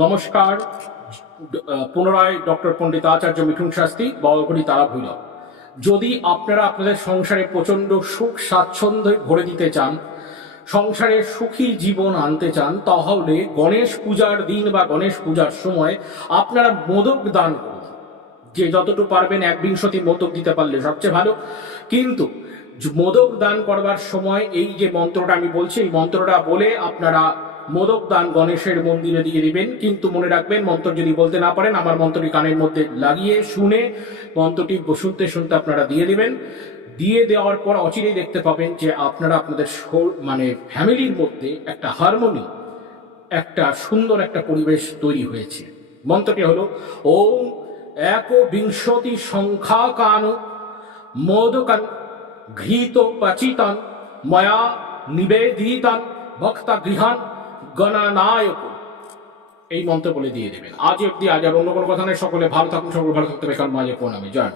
নমস্কার পুনরায় ডক্টর পণ্ডিত আচার্য মিঠুন শাস্তি বলগুড়ি তারা ভৈরব যদি আপনারা আপনাদের সংসারে প্রচণ্ড সুখ স্বাচ্ছন্দ্য ভরে দিতে চান, সংসারে সুখী জীবন আনতে চান, তাহলে গণেশ পূজার দিন বা গণেশ পূজার সময় আপনারা মোদক দান করুন। যে যতটুকু পারবেন এক বিংশতি মোদক দিতে পারলে সবচেয়ে ভালো। কিন্তু মোদক দান করবার সময় এই যে মন্ত্রটা আমি বলছি, এই মন্ত্রটা বলে আপনারা মোদক দান গণেশের মন্দিরে দিয়ে দিবেন। কিন্তু মনে রাখবেন, মন্ত্র যদি বলতে না পারেন, আমার মন্ত্রটি কানের মধ্যে লাগিয়ে শুনে মন্ত্রটি শুনতে শুনতে আপনারা দিয়ে দিবেন। দিয়ে দেওয়ার পর অচিরেই দেখতে পাবেন যে আপনারা আপনাদের মানে ফ্যামিলির মধ্যে একটা হারমোনি, একটা সুন্দর একটা পরিবেশ তৈরি হয়েছে। মন্ত্রটি হলো, ওম এক বিংশতি সংখ্যা কান মোদকান ঘৃত পাচিতান ময়া নিবেদিতান ভক্তা গৃহান গণনায়ক। এই মন্ত্র বলে দিয়ে দেবেন। আজ অব্দি আজ আর অন্য কোনো কথা নেই। সকলে ভালো থাকুন, সকলে ভালো থাকতে বেকার মাঝে কোন আমি জয়।